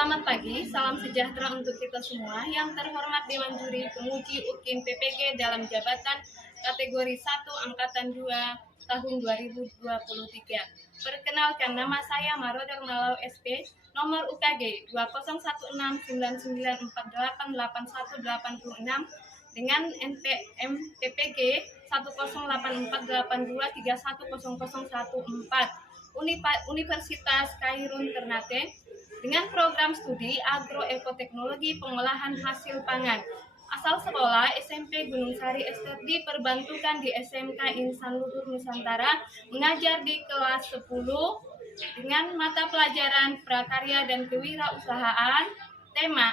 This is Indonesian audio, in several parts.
Selamat pagi, salam sejahtera untuk kita semua. Yang terhormat Dewan Juri Penguji UKIN PPG dalam jabatan kategori 1 Angkatan 2 tahun 2023. Perkenalkan, nama saya Marodor Malau SP, nomor UKG 201699488186 dengan NPM PPG 1084823100114 Universitas Khairun Ternate dengan program studi agroekoteknologi pengolahan hasil pangan. Asal sekolah SMP Gunung Sari ST, diperbantukan di SMK Insan Luhur Nusantara, mengajar di kelas 10 dengan mata pelajaran prakarya dan kewirausahaan, tema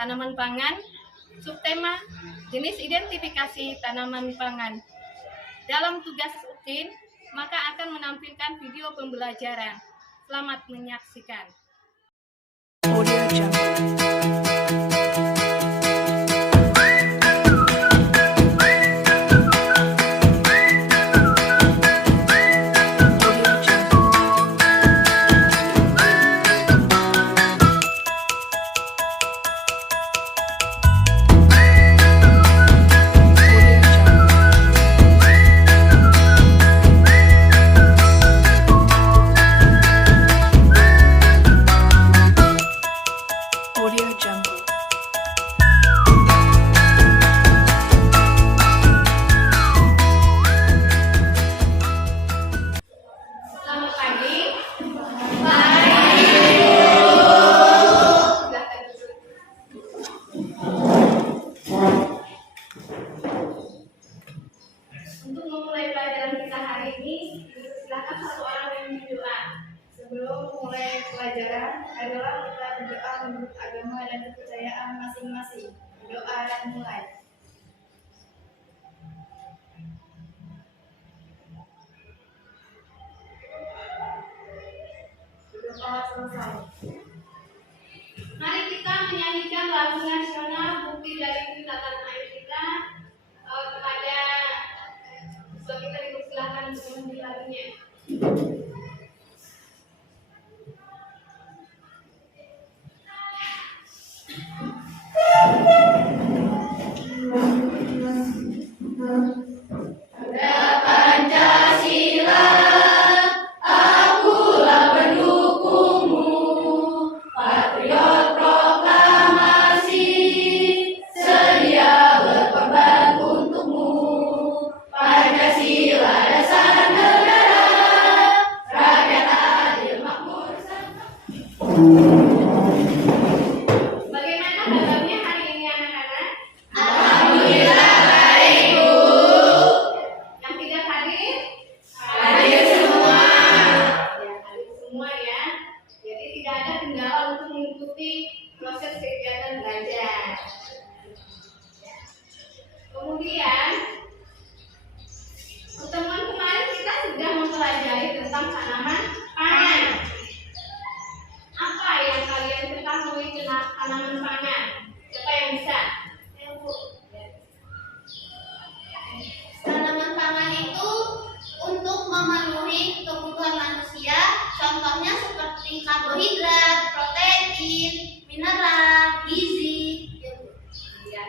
tanaman pangan, subtema jenis identifikasi tanaman pangan. Dalam tugas UKIN, maka akan menampilkan video pembelajaran. Selamat menyaksikan. Audio Jungle. Untuk memulai pelajaran kita hari ini, silakan satu orang yang berdoa. Sebelum mulai pelajaran, adalah kita berdoa menurut agama dan kepercayaan masing-masing. Doa dan mulai. Berdoa selesai. Mari kita menyanyikan lagu nasional Bukti dari Ikatan Air kita kepada kita dipersilakan untuk menyanyi lagunya. Bagaimana kabarnya hari ini anak-anak? Alhamdulillah baik, Bu. Yang tidak hadir? Hadir semua. Ya, hadir semua ya. Jadi tidak ada kendala untuk mengikuti proses kegiatan belajar. Kemudian pertemuan kemarin kita sudah mempelajari tentang tanaman pangan. Apa yang kalian ketahui tentang tanaman pangan? Siapa yang bisa? Ayo, Bu. Tanaman pangan itu untuk memenuhi kebutuhan manusia, contohnya seperti karbohidrat, protein, mineral, gizi. Ya.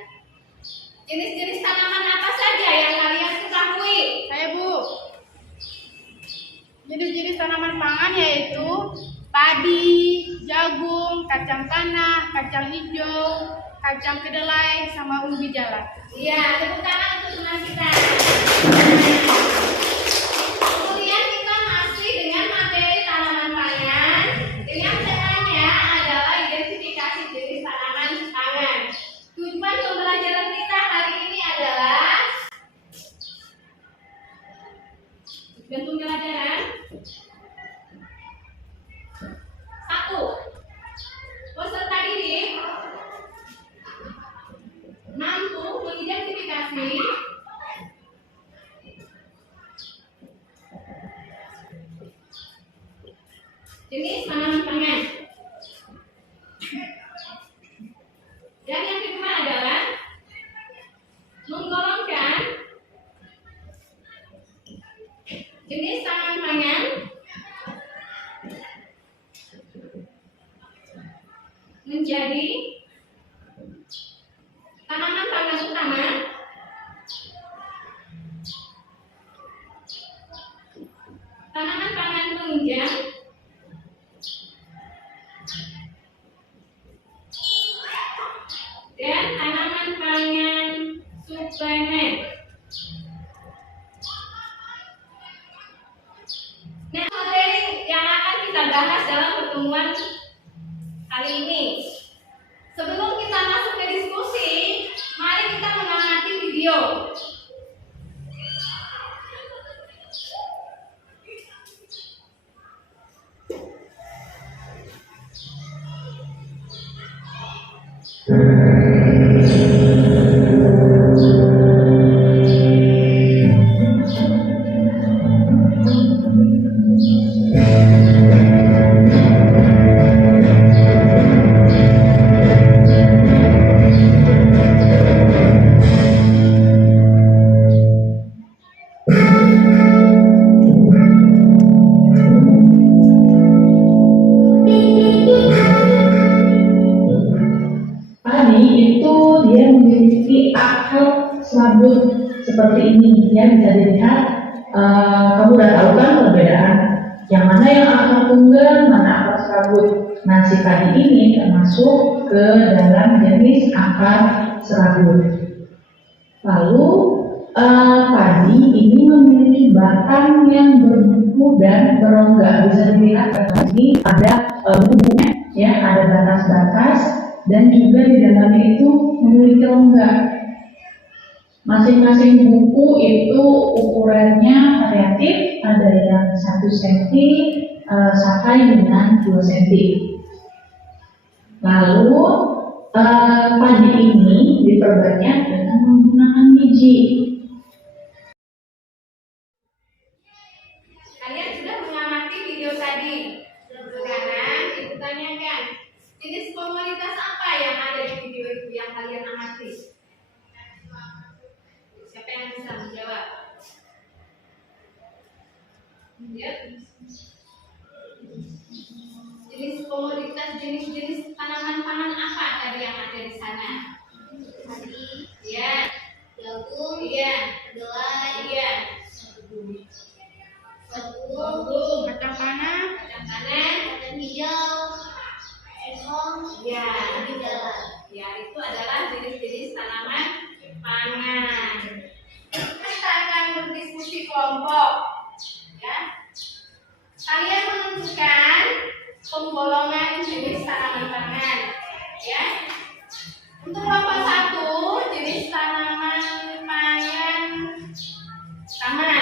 Jenis-jenis tanaman apa saja yang kalian ketahui? Saya, Bu. Jenis-jenis tanaman pangan yaitu padi, jagung, kacang tanah, kacang hijau, kacang kedelai, sama ubi jalar. Iya, tepuk tangan untuk teman kita. Kemudian kita masih dengan materi tanaman pangan. Dengan temanya adalah identifikasi jenis tanaman pangan. Tujuan pembelajaran kita hari ini adalah tujuan pembelajaran 1. Peserta didik mampu mengidentifikasi menjadi tanaman pangan utama tanaman pangan penunjang dan tanaman pangan suplemen. Nah, materi yang akan kita bahas dalam pertemuan kali ini. Sebelum kita masuk ke diskusi, mari kita mengamati video. Padi itu dia memiliki akar serabut seperti ini ya, bisa dilihat. Kamu udah tahu kan perbedaan yang mana yang akar tunggal, mana akar serabut. Nah, si padi ini termasuk ke dalam jenis akar serabut. Lalu padi ini memiliki batang yang berbuku dan berongga. Bisa dilihat ini ada bukunya ya, ada batas-batas dan juga di dalamnya itu memiliki rongga. Masing-masing buku itu ukurannya variatif, ada yang 1 cm sampai dengan 2 cm. Lalu padi ini diperbanyak dengan menggunakan biji. Kalian sudah mengamati video tadi. Sekarang ibu tanyakan, jenis komoditas apa yang ada di video itu yang kalian amati? Siapa yang bisa menjawab? Ya. Jenis komoditas, jenis tanaman pangan apa tadi yang ada di sana? Padi, Ya, jagung, iya, kedelai, iya. sorghum, Sorghum, Kacang tanah, kacang tanah, kacang hijau, singkong, ya. ubi jalan. Ya, itu adalah jenis-jenis tanaman pangan. Kita akan berdiskusi kelompok. Ya. Kalian menentukan penggolongan jenis tanaman pangan. Ya. Untuk kelompok 1, jenis tanaman pangan utama.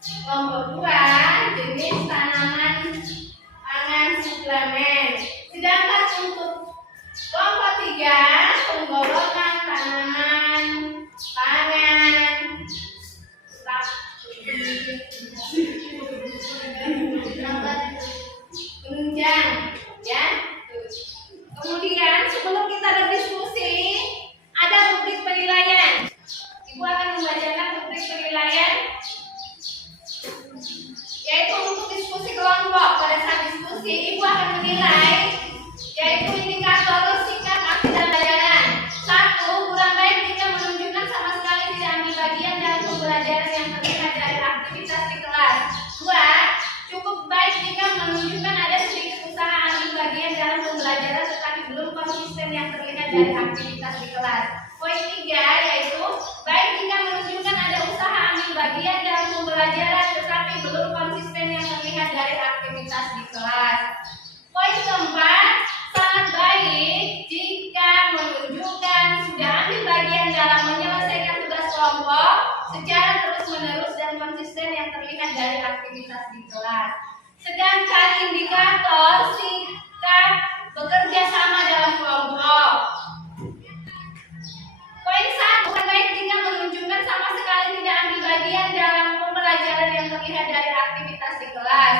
Kelompok 2, jenis tanaman pangan suplemen. Sedangkan untuk kelompok 3, penggolongan tanaman pangan penunjang, ya. Kemudian sebelum kita berdiskusi, ada rubrik penilaian. Ibu akan membacakan rubrik penilaian, yaitu untuk diskusi kelompok. Pada saat diskusi, ibu akan menilai, yaitu indikator sikap, aksi, dan pelajaran. 1. Kurang baik jika menunjukkan sama sekali tidak ambil bagian dalam pembelajaran yang terlihat dari aktivitas di kelas. 2. Cukup baik jika menunjukkan ada sedikit usaha ambil bagian dalam pembelajaran tetapi belum konsisten yang terlihat dari aktivitas di kelas. Poin 3 yaitu baik jika menunjukkan ada usaha ambil bagian dalam pembelajaran tetapi belum konsisten yang terlihat dari aktivitas di kelas. Poin keempat, sangat baik jika menunjukkan sudah ambil bagian dalam menyelesaikan tugas kelompok secara terus-menerus dan konsisten yang terlihat dari aktivitas di kelas. Sedangkan indikator sikap bekerja sama dalam kelompok. Poin 1, sangat baik jika menunjukkan sama sekali tidak ambil bagian dalam pembelajaran yang terlihat dari aktivitas di kelas.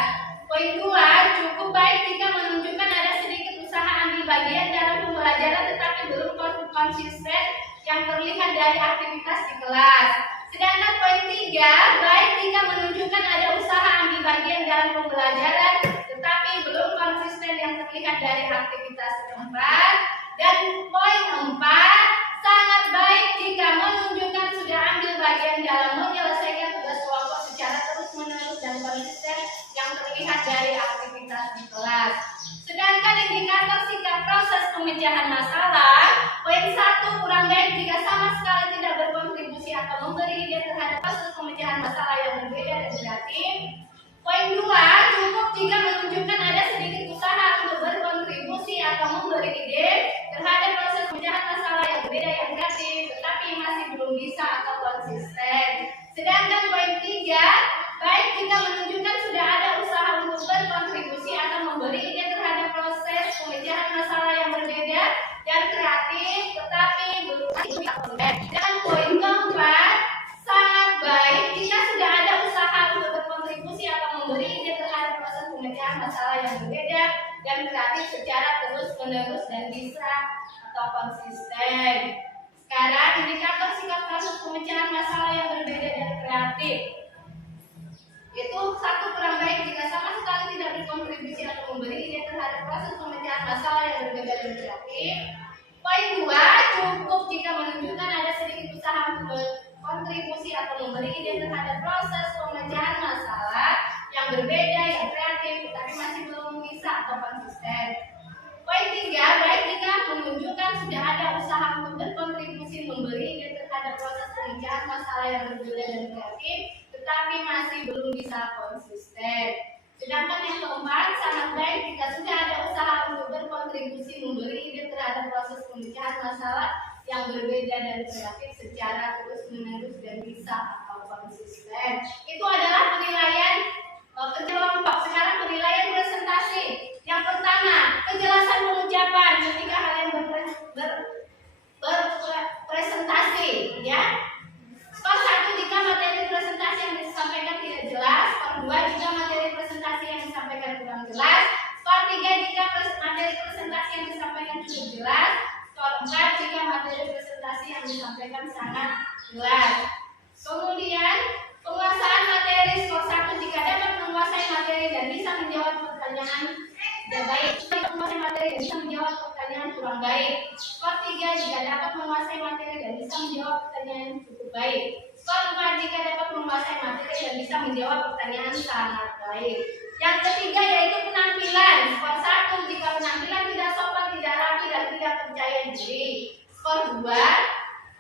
Poin 2, cukup baik jika menunjukkan ada sedikit usaha ambil bagian dalam pembelajaran tetapi belum konsisten yang terlihat dari aktivitas di kelas. Sedangkan poin 3, baik jika menunjukkan ada usaha ambil bagian dalam pembelajaran tetapi belum konsisten yang terlihat dari aktivitas keempat. pemecahan masalah. Poin 1, kurang baik jika sama sekali tidak berkontribusi atau memberi ide terhadap proses pemecahan masalah yang berbeda dan kreatif. Poin 2, cukup jika menunjukkan ada sedikit usaha untuk berkontribusi atau memberi ide terhadap proses pemecahan masalah yang berbeda yang kreatif, tetapi masih belum bisa atau konsisten. Sedangkan poin 3, baik jika menunjukkan sudah ada usaha untuk berkontribusi atau memberi ide terhadap proses pemecahan masalah yang berbeda dan kreatif, tetapi belum konsisten. Dan poin keempat, sangat baik jika sudah ada usaha untuk berkontribusi atau memberi ide terhadap proses pemecahan masalah yang berbeda dan kreatif secara terus-menerus dan bisa atau konsisten. Sekarang indikator sikap proses pemecahan masalah yang berbeda dan kreatif. Itu 1, kurang baik jika sama sekali tidak berkontribusi atau memberi ide terhadap proses pemecahan masalah yang berbeda dan kreatif. Poin 2, cukup jika menunjukkan ada sedikit usaha untuk berkontribusi atau memberi ide terhadap proses pemecahan masalah yang berbeda, yang kreatif, tetapi masih belum bisa atau konsisten. Poin 3, baik jika menunjukkan sudah ada usaha untuk berkontribusi memberi ide terhadap proses pemecahan masalah yang berbeda dan kreatif, tetapi masih belum bisa konsisten. Sedangkan yang keempat, sangat baik jika sudah ada usaha untuk berkontribusi memberi ide terhadap proses pemecahan masalah yang berbeda dan kreatif secara terus-menerus dan bisa atau konsisten. Itu adalah penilaian kelompok. Sekarang penilaian presentasi. Yang pertama, kejelasan pengucapan ketika kalian berpresentasi, ya. Skor 1 jika materi presentasi yang disampaikan tidak jelas. Skor 2 jika materi presentasi yang disampaikan kurang jelas. Skor 3 jika materi presentasi yang disampaikan cukup jelas. Skor 4 jika materi presentasi yang disampaikan sangat jelas. Kemudian penguasaan materi. Skor 1 jika dapat menguasai materi dan bisa menjawab pertanyaan tidak baik. Jika menguasai materi dan bisa menjawab pertanyaan kurang baik. Skor 3 jika dapat menguasai materi dan bisa menjawab pertanyaan cukup baik. Skor 4 jika dapat menguasai materi dan bisa menjawab pertanyaan sangat baik. Yang ketiga yaitu penampilan. Skor 1 jika penampilan tidak sopan, tidak rapi dan tidak percaya diri. Skor 2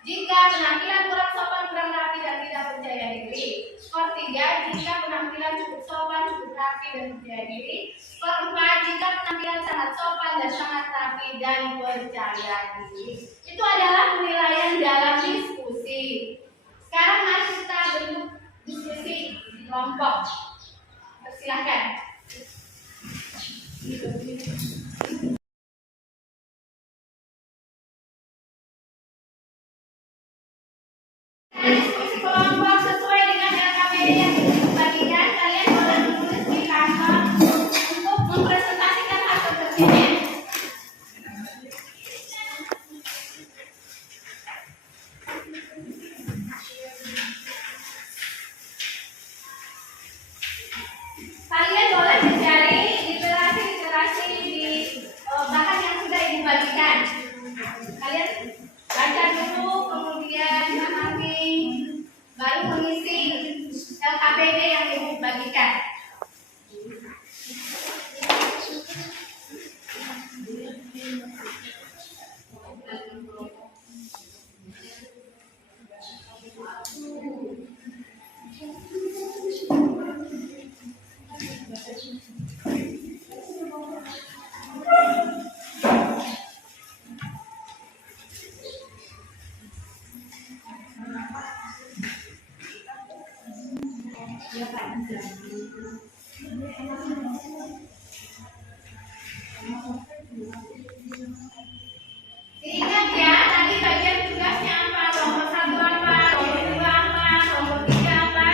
jika penampilan kurang sopan, kurang rapi dan tidak percaya diri. Skor 3 jika penampilan cukup sopan, cukup rapi dan percaya diri. Skor 4 jika penampilan sangat sopan dan sangat rapi dan percaya diri. Itu adalah penilaian dalam diskusi. Sekarang mari kita bentuk diskusi kelompok. Silakan. Diskusi kelompok sesuai dengan LKPD yang dibagikan. Kalian boleh menulis di kantor untuk mempresentasikan hasil kerjanya. Kalian boleh mencari literasi di bahan yang sudah ibu bagikan. Kalian baca dulu, kemudian memahami, baru mengisi LKPD yang ibu bagikan. Diingat ya, tadi bagian tugasnya apa? Nomor 1 apa? Nomor 2 apa? Nomor 3 apa?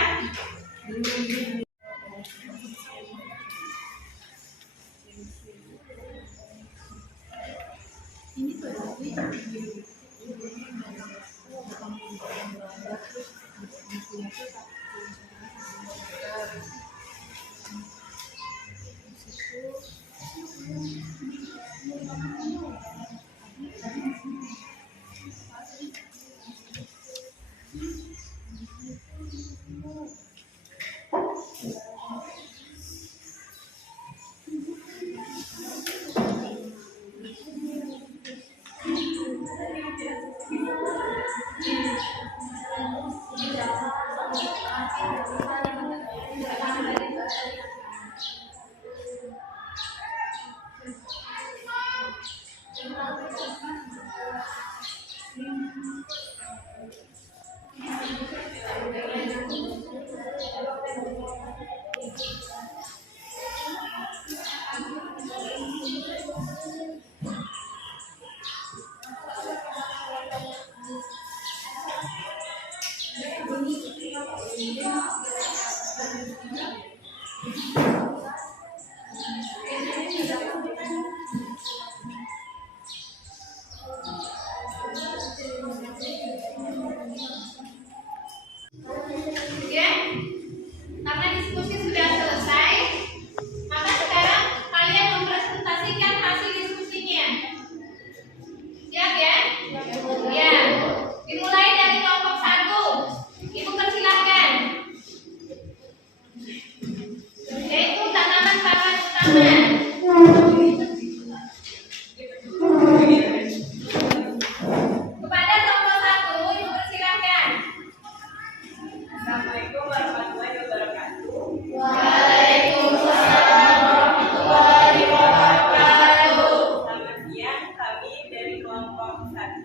kami dari kelompok 1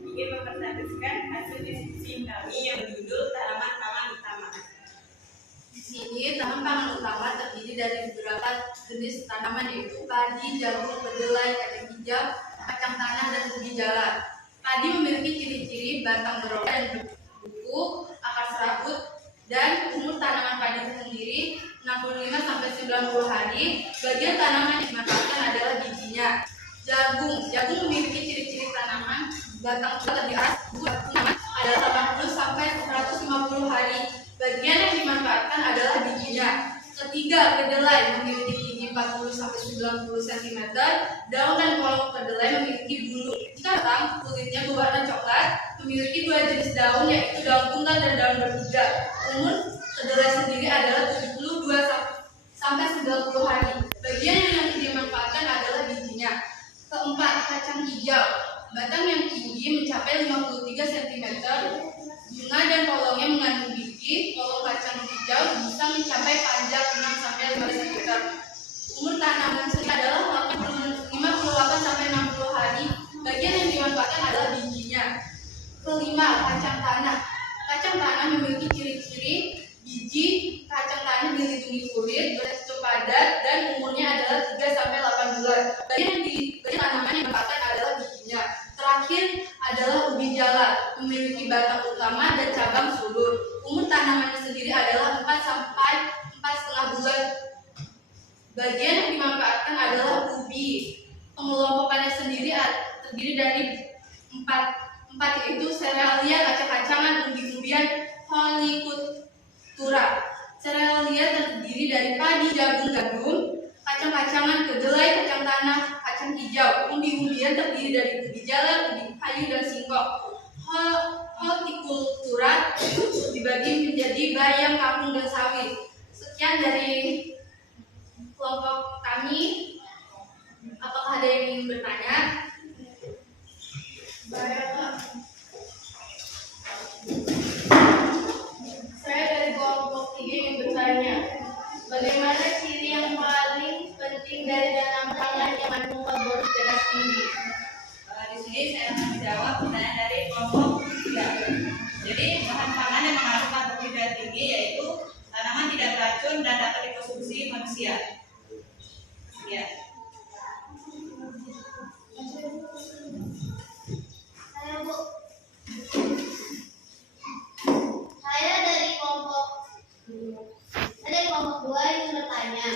ingin mempresentasikan hasil diskusi kami yang berjudul tanaman pangan utama. Di sini tanaman pangan utama terdiri dari beberapa jenis tanaman yaitu padi, jagung, kedelai, kacang hijau, kacang tanah, dan ubi jalar. Padi memiliki ciri-ciri batang beroleh dan berbuku, akar serabut, dan umur tanaman padi itu sendiri 65 sampai 90 hari. Bagian tanaman yang dimanfaatkan adalah bijinya. Jagung memiliki ciri-ciri tanaman batang lebih atas, tanaman adalah 80 sampai 150 hari. Bagian yang dimanfaatkan adalah bijinya. Ketiga, kedelai memiliki tinggi 40 sampai 90 cm. Daun dan kolong kedelai memiliki bulu. Jika batang kulitnya berwarna coklat, memiliki dua jenis daun yaitu daun tunggal dan daun bertiga. Umur kedelai sendiri adalah 72 sampai 90 hari. Bagian yang dimanfaatkan adalah bijinya. Keempat, kacang hijau. Batang yang tinggi mencapai 53 cm. Bunga dan kolongnya mengandung biji. Kolong kacang hijau bisa mencapai panjang 6 sampai 15 cm. Umur tanaman sendiri adalah 58 sampai 60 hari. Bagian yang dimanfaatkan adalah bijinya. Kelima, kacang tanah. Kacang tanah memiliki ciri-ciri biji kacang tanah dilindungi kulit, bertekstur padat, dan umurnya adalah 3 sampai 8 bulan. Bagian tanaman yang dimanfaatkan adalah bijinya. Terakhir adalah ubi jalar, memiliki batang utama dan cabang sulur. Umur tanamannya sendiri adalah 4 sampai 4,5 bulan. Bagian yang dimanfaatkan adalah ubi. Pengelompokannya sendiri terdiri dari empat yaitu serealia, kacang-kacangan, umbi-umbian, hortikultura. Serealia terdiri dari padi, jagung, gandum. Kacang-kacangan, kedelai, kacang tanah, kacang hijau. Umbi-umbian terdiri dari ubi jalar, ubi kayu, dan singkong. Hortikultura dibagi menjadi bayam, kangkung, dan sawit. Sekian dari kelompok kami. Apakah ada yang ingin bertanya? Saya dari kelompok 3 ingin bertanya. Bagaimana ciri yang paling penting dari tanaman pangan yang mengandung karbohidrat tinggi? Di sini saya akan menjawab pertanyaan dari kelompok 3. Jadi bahan pangan yang mengandung karbohidrat tinggi yaitu tanaman tidak beracun dan dapat dikonsumsi manusia. Ya. Saya Bu. Saya dari kelompok 2 ingin bertanya.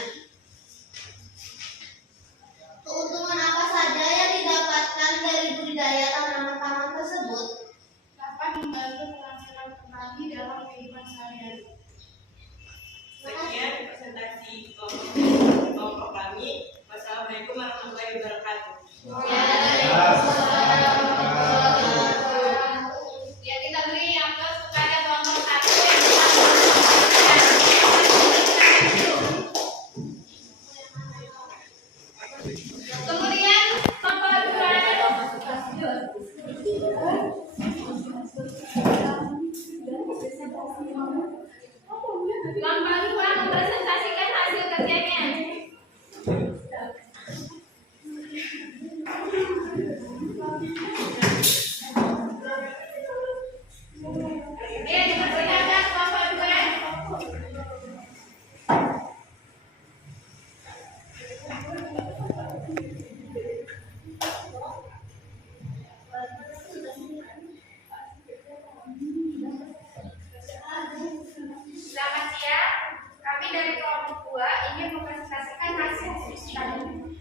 Keuntungan apa saja yang didapatkan dari budidaya tanaman pangan tersebut? Dapat membantu penghasilan petani dalam kehidupan sehari-hari. Sekian presentasi kelompok kami. Wassalamualaikum warahmatullahi wabarakatuh. Ya, kita beri aplaus kepada kelompok 1 yang kemudian kelompok 2 mempresentasikan hasil kerjanya. Ya, dipersilakan kelompok 2. Selamat siang. Kami dari kelompok 2 ingin mempresentasikan hasil diskusi kami.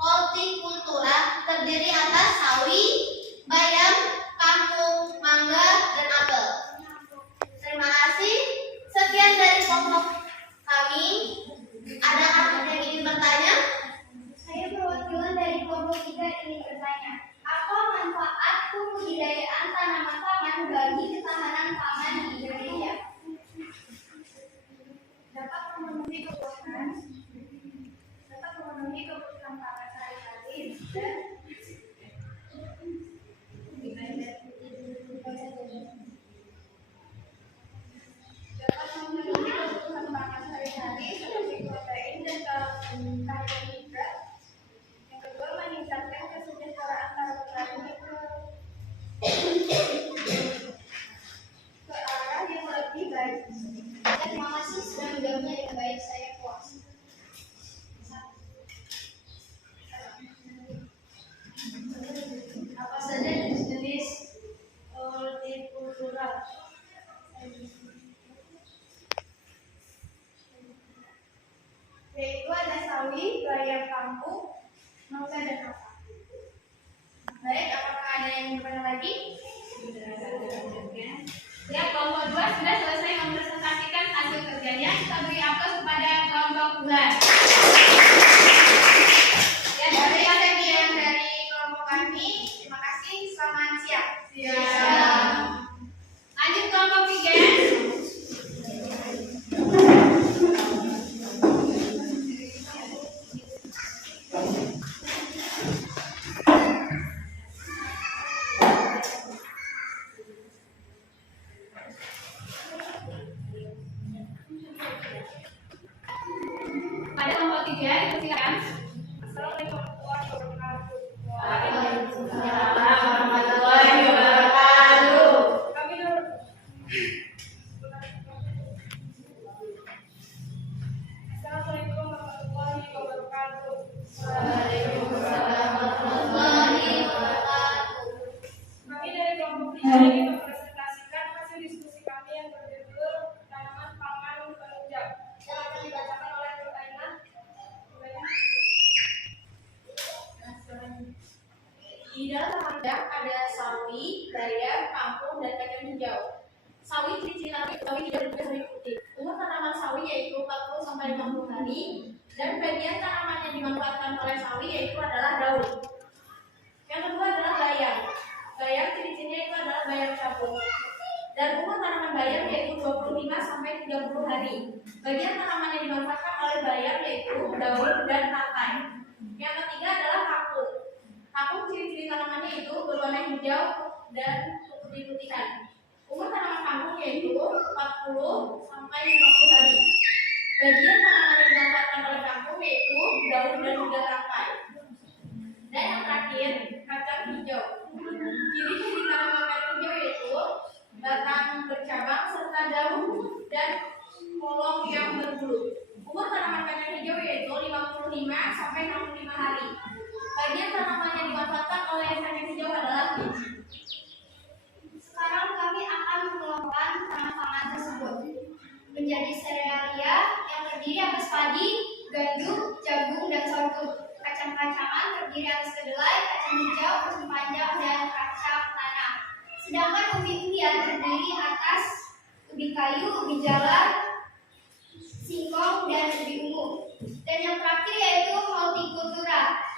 Hortikultura terdiri atas sawi, bayam, kangkung, mangga, dan apel. Terima kasih. Sekian dari kelompok kami. Ada yang ingin bertanya? Saya perwakilan dari kelompok 3 ingin bertanya. Apa manfaat pembudidayaan tanaman pangan bagi ketahanan pangan di Indonesia? Dapat memenuhi kebutuhan pangan sehari-hari dan seperti protein dan karbohidrat. Yang kedua, meningkatkan kesejahteraan para petani ke arah yang lebih baik. Terima kasih sudah menjawabnya dengan baik. Saya puas. Apa saja jenis hortikultura? Yaitu ada sawi, bayam, kangkung, mangga, dan apel. Baik, apakah ada yang bertanya lagi? Ya, kelompok 2 sudah selesai mempresentasikan hasil kerjanya. Kita beri aplaus kepada kelompok 2. Ya, dari sekian dari kelompok kami. Terima kasih. Selamat siang. Lanjut kelompok 3. Pada kelompok 3 dipersilakan. Assalamualaikum warahmatullahi wabarakatuh. Kami dulu. Assalamualaikum warahmatullahi wabarakatuh. Kami dari kelompok 3 ingin mempresentasikan hasil diskusi kami yang berjudul tanaman pangan penunjang yang akan dibacakan oleh Bu Aina. Di dalam tanaman ada sawi, bayam, kangkung, dan kacang hijau. Sawi ciri-ciri sawi hijau dan sawi putih. Umur tanaman sawi yaitu 40 sampai 50 hari, dan bagian tanaman yang dimanfaatkan oleh sawi yaitu adalah daun. Yang kedua adalah bayam. Bayam ciri-cirinya itu adalah bayam cabut. Dan umur tanaman bayam yaitu 25 sampai 30 hari. Bagian tanaman yang dimanfaatkan oleh bayam yaitu daun dan tangkai. Yang ketiga adalah kangkung. Kangkung ciri-ciri tanamannya itu berwarna hijau dan putih-putihan. Umur tanaman kangkung yaitu 40 sampai 50 hari. Bagian tanaman yang dimanfaatkan oleh kangkung yaitu daun dan juga tangkai. Dan yang terakhir, kacang hijau. Ciri-ciri tanaman kacang hijau yaitu batang bercabang serta daun dan polong yang berbulu. Umur tanaman kacang hijau yaitu 55 sampai 65 hari. Bagian tanaman yang dimanfaatkan oleh kacang hijau adalah biji. Sekarang kami akan mengelompokkan tanaman pangan tersebut menjadi serealia yang terdiri atas padi, gandum, jagung, dan sorghum. Kacang-kacangan terdiri atas kedelai, kacang hijau, kacang panjang, dan kacang tanah. Sedangkan umbi-umbian terdiri atas ubi kayu, ubi jalar, singkong, dan ubi ungu. Dan yang terakhir yaitu hortikultura.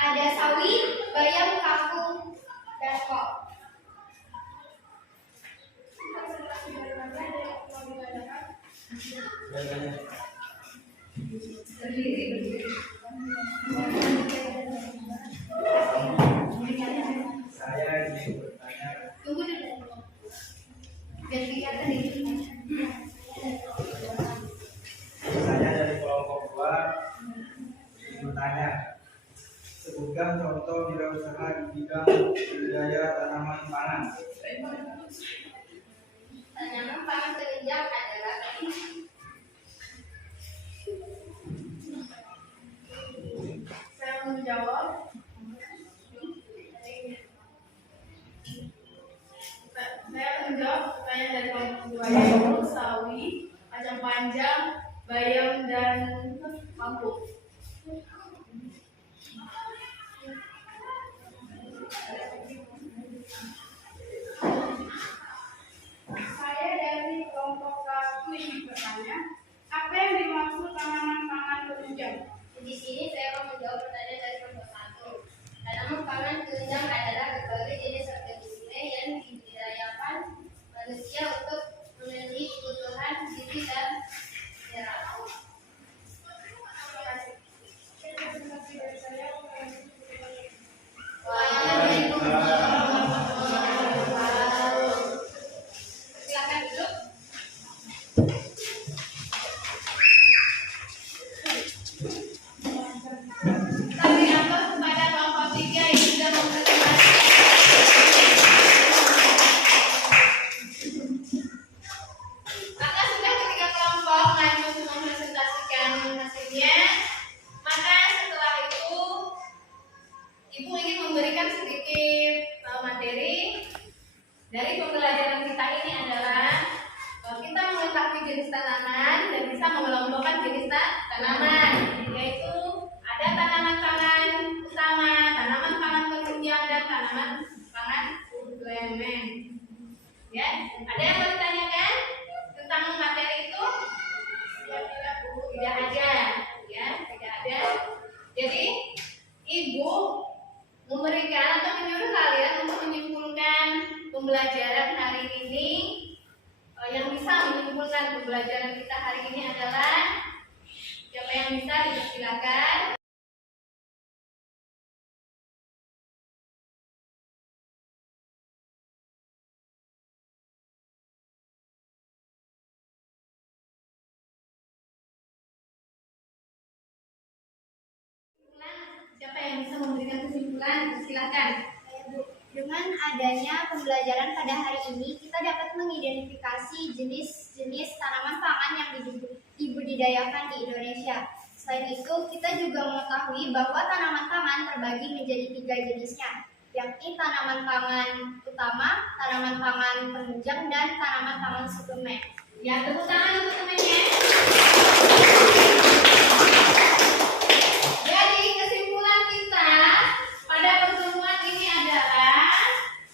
Ada sawi, bayam, kangkung, dan kol. Saya ingin bertanya. Tunggu dulu. Biar kelihatan ini. Saya dari kelompok 2 ingin bertanya. Sebutkan contoh wirausaha di bidang budidaya tanaman pangan. Tanaman pangan penunjang adalah Saya menjawab. Saya menjawab pertanyaan dari kelompok 2 yaitu sawi, kacang panjang, bayam, dan kangkung. pembelajaran hari ini, yang bisa menyimpulkan pembelajaran kita hari ini adalah siapa yang bisa dipersilakan. Siapa yang bisa memberikan kesimpulan? Silakan. Dengan adanya pembelajaran pada hari ini, kita dapat mengidentifikasi jenis-jenis tanaman pangan yang dibudidayakan di Indonesia. Selain itu, kita juga mengetahui bahwa tanaman pangan terbagi menjadi 3 jenisnya, yakni tanaman pangan utama, tanaman pangan penunjang, dan tanaman pangan suplemen. Ya, tepuk tangan untuk temannya. Jadi kesimpulan kita pada pertemuan ini adalah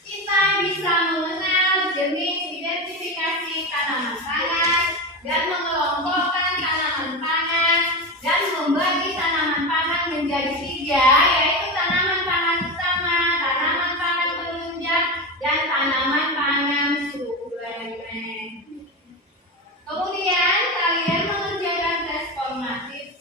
kita bisa mengenal jenis identifikasi tanaman pangan dan mengelompokkan tanaman pangan dan membagi tanaman pangan menjadi 3, yaitu tanaman pangan utama, tanaman pangan penunjang, dan tanaman pangan suplemen. Kemudian kalian mengerjakan tes formatif.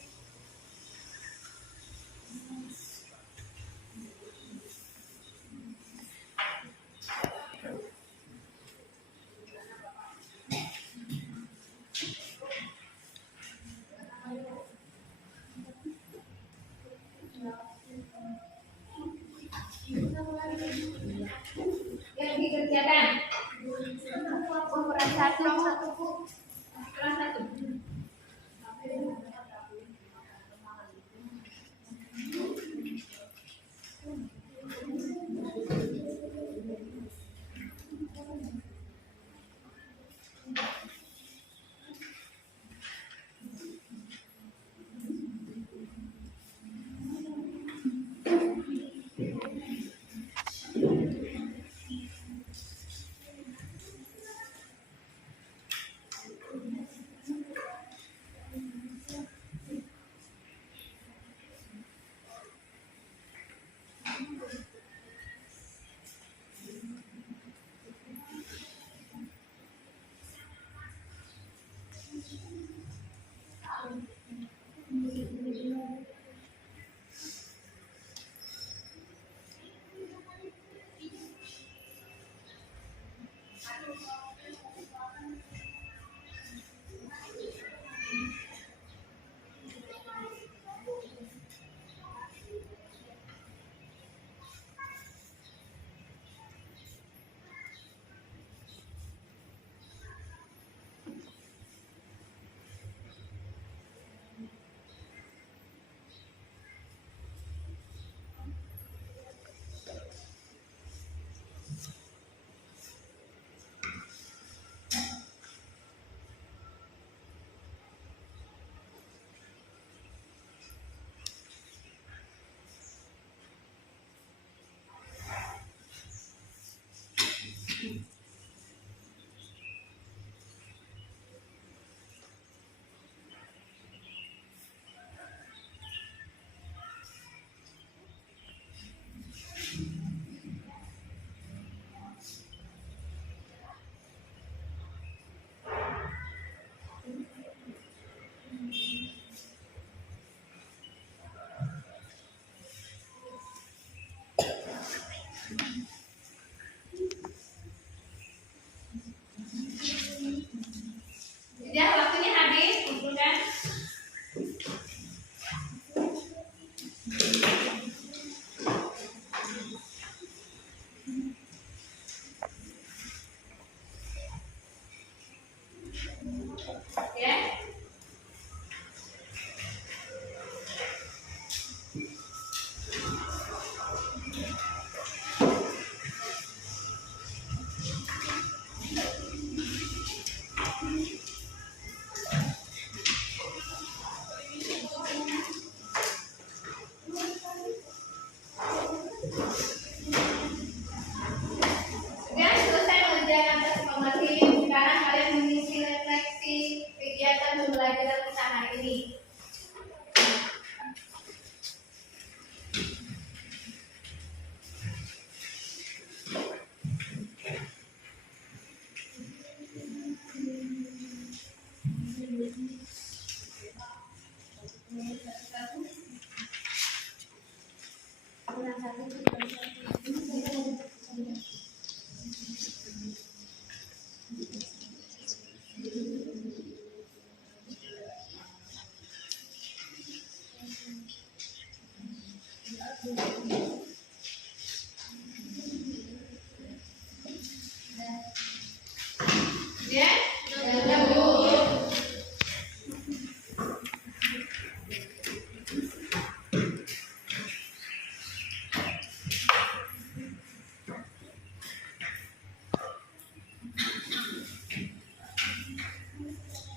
Yang dikerjakan. Ukuran 1 Bu. Kelas 1. Sudah waktunya habis, kumpulkan. Ya. Sudah selesai mengerjakan tes formatif. Sekarang kalian mengisi refleksi kegiatan pembelajaran kita hari ini.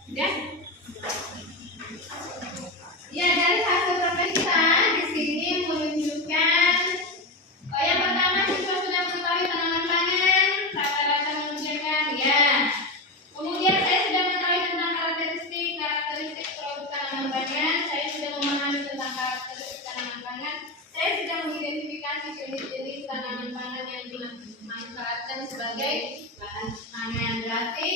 Ya. Ya, dari hasil survei kita di sini menunjukkan yang pertama siswa sudah mengetahui tanaman pangan, rata-rata menunjukkan ya. Kemudian saya sudah mengetahui tentang karakteristik produk tanaman pangan, saya sudah memahami tentang karakteristik tanaman pangan, saya sudah mengidentifikasi jenis-jenis tanaman pangan yang dimanfaatkan sebagai bahan pangan. Berarti